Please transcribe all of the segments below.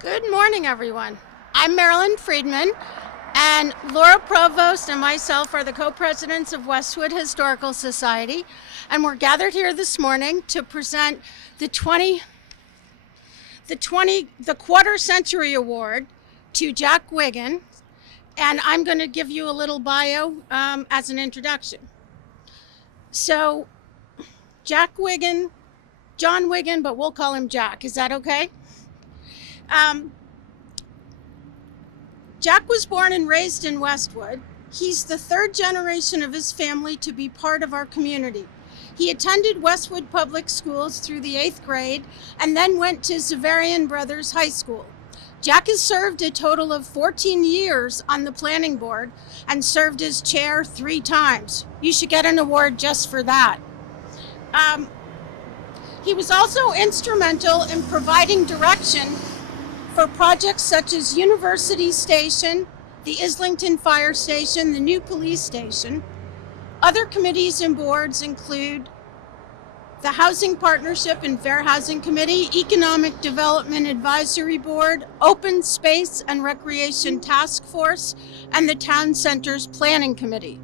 Good morning, everyone. I'm Marilyn Friedman, and Laura Provost and myself are the co-presidents of Westwood Historical Society, and we're gathered here this morning to present the 20, the Quarter Century Award to Jack Wiggins, and I'm going to give you a little bio as an introduction. So, Jack Wiggin, John Wiggin, but we'll call him Jack. Is that okay? Jack was born and raised in Westwood. He's the third generation of his family to be part of our community. He attended Westwood Public Schools through the 8th grade and then went to Zavarian Brothers High School. Jack has served a total of 14 years on the planning board and served as chair 3 times. You should get an award just for that. He was also instrumental in providing direction for projects such as University Station, the Islington Fire Station, the new police station. Other committees and boards include the Housing Partnership and Fair Housing Committee, Economic Development Advisory Board, Open Space and Recreation Task Force, and the Town Center's Planning Committee.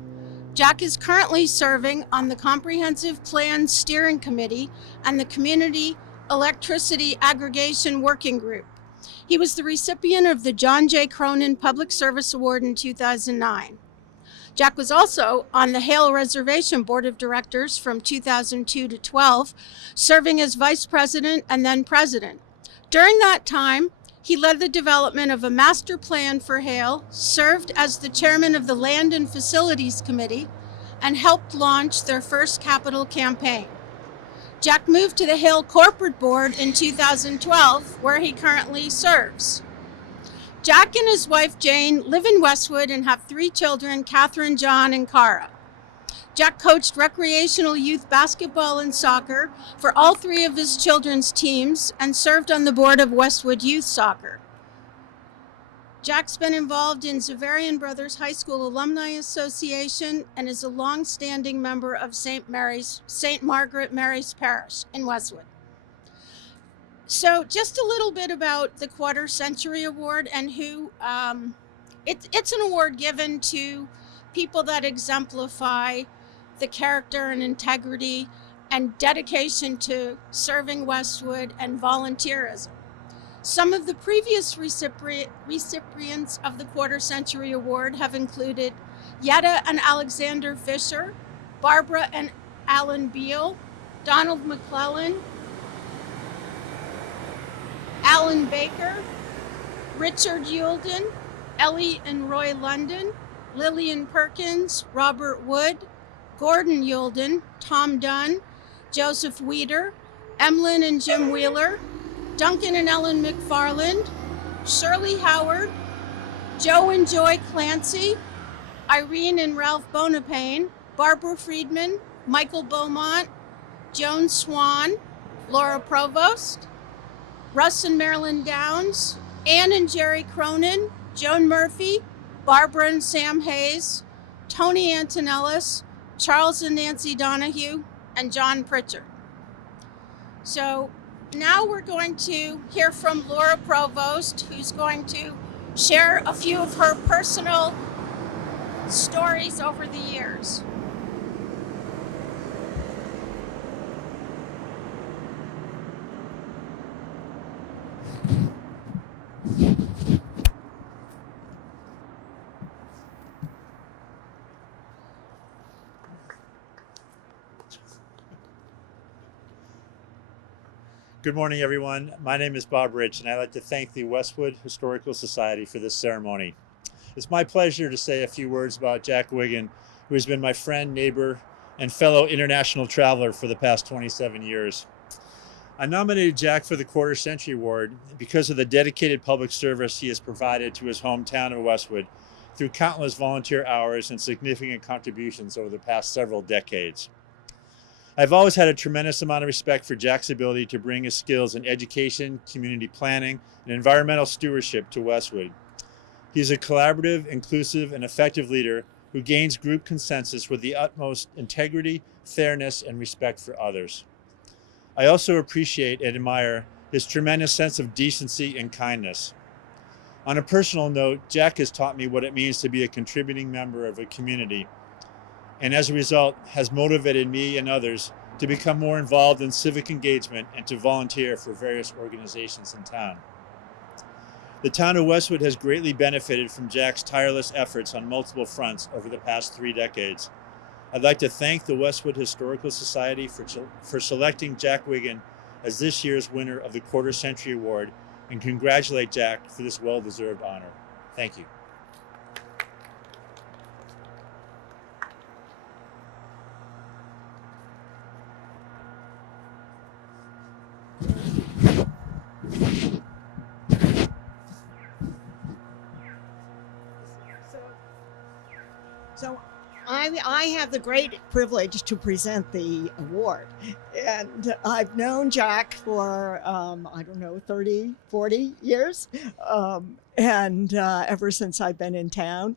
Jack is currently serving on the Comprehensive Plan Steering Committee and the Community Electricity Aggregation Working Group. He was the recipient of the John J. Cronin Public Service Award in 2009. Jack was also on the Hale Reservation Board of Directors from 2002 to 12, serving as vice president and then president. During that time, he led the development of a master plan for Hale, served as the chairman of the Land and Facilities Committee, and helped launch their first capital campaign. Jack moved to the Hale Corporate Board in 2012, where he currently serves. Jack and his wife Jane live in Westwood and have 3 children, Catherine, John, and Cara. Jack coached recreational youth basketball and soccer for all 3 of his children's teams and served on the board of Westwood Youth Soccer. Jack's been involved in Zavarian Brothers High School Alumni Association and is a long-standing member of St. Margaret Mary's Parish in Westwood. So just a little bit about the Quarter Century Award and who, it's an award given to people that exemplify the character and integrity and dedication to serving Westwood and volunteerism. Some of the previous recipients of the Quarter Century Award have included Yetta and Alexander Fisher, Barbara and Alan Beal, Donald McClellan, Alan Baker, Richard Yulden, Ellie and Roy London, Lillian Perkins, Robert Wood, Gordon Yulden, Tom Dunn, Joseph Weeder, Emlyn and Jim Wheeler, Duncan and Ellen McFarland, Shirley Howard, Joe and Joy Clancy, Irene and Ralph Bonapane, Barbara Friedman, Michael Beaumont, Joan Swan, Laura Provost, Russ and Marilyn Downs, Ann and Jerry Cronin, Joan Murphy, Barbara and Sam Hayes, Tony Antonellis, Charles and Nancy Donahue, and John Pritchard. So now we're going to hear from Laura Provost, who's going to share a few of her personal stories over the years. Good morning, everyone. My name is Bob Rich, and I'd like to thank the Westwood Historical Society for this ceremony. It's my pleasure to say a few words about Jack Wiggin, who has been my friend, neighbor, and fellow international traveler for the past 27 years. I nominated Jack for the Quarter Century Award because of the dedicated public service he has provided to his hometown of Westwood through countless volunteer hours and significant contributions over the past several decades. I've always had a tremendous amount of respect for Jack's ability to bring his skills in education, community planning, and environmental stewardship to Westwood. He's a collaborative, inclusive, and effective leader who gains group consensus with the utmost integrity, fairness, and respect for others. I also appreciate and admire his tremendous sense of decency and kindness. On a personal note, Jack has taught me what it means to be a contributing member of a community, and as a result has motivated me and others to become more involved in civic engagement and to volunteer for various organizations in town. The town of Westwood has greatly benefited from Jack's tireless efforts on multiple fronts over the past 3 decades. I'd like to thank the Westwood Historical Society for selecting Jack Wiggins as this year's winner of the Quarter Century Award and congratulate Jack for this well-deserved honor. Thank you. So I have the great privilege to present the award. And I've known Jack for, 30, 40 years. And ever since I've been in town.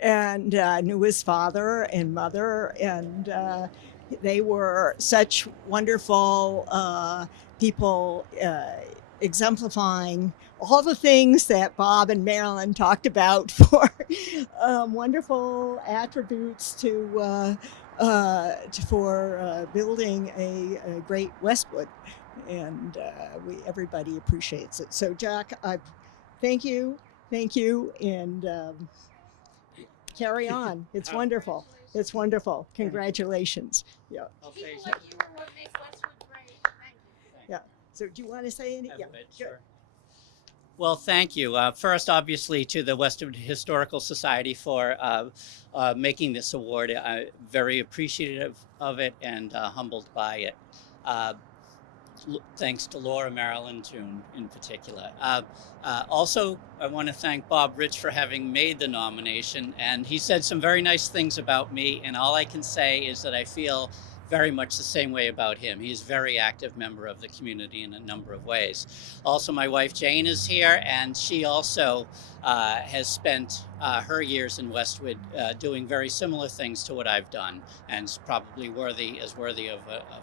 And knew his father and mother. And they were such wonderful people exemplifying all the things that Bob and Marilyn talked about for wonderful attributes for building a great Westwood, and everybody appreciates it. So, Jack, thank you, and carry on. It's wonderful. It's wonderful. Congratulations. Yeah. People like you are what make Westwood great. Thank you. Yeah. So, do you want to say anything? Yeah. Sure. Well, thank you. First, obviously, to the Westwood Historical Society for making this award. I'm very appreciative of it and humbled by it. Thanks to Laura Marilyn Toon in particular. Also, I want to thank Bob Rich for having made the nomination. And he said some very nice things about me. And all I can say is that I feel very much the same way about him. He's a very active member of the community in a number of ways. Also, my wife Jane is here, and she also has spent her years in Westwood doing very similar things to what I've done, and is probably worthy of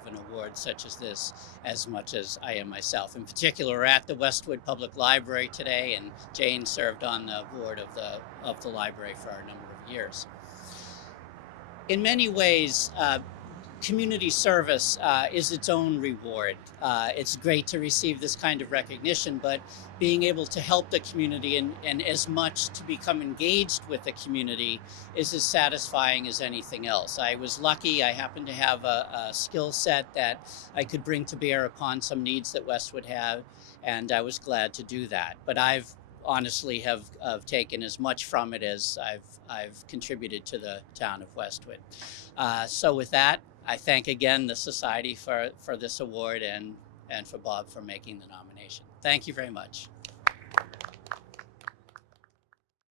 an award such as this as much as I am myself. In particular, we're at the Westwood Public Library today, and Jane served on the board of the library for a number of years. In many ways, community service is its own reward. It's great to receive this kind of recognition, but being able to help the community and as much to become engaged with the community is as satisfying as anything else. I was lucky. I happened to have a skill set that I could bring to bear upon some needs that Westwood had, and I was glad to do that. But I've honestly have taken as much from it as I've contributed to the town of Westwood. So with that, I thank again the Society for this award and for Bob for making the nomination. Thank you very much.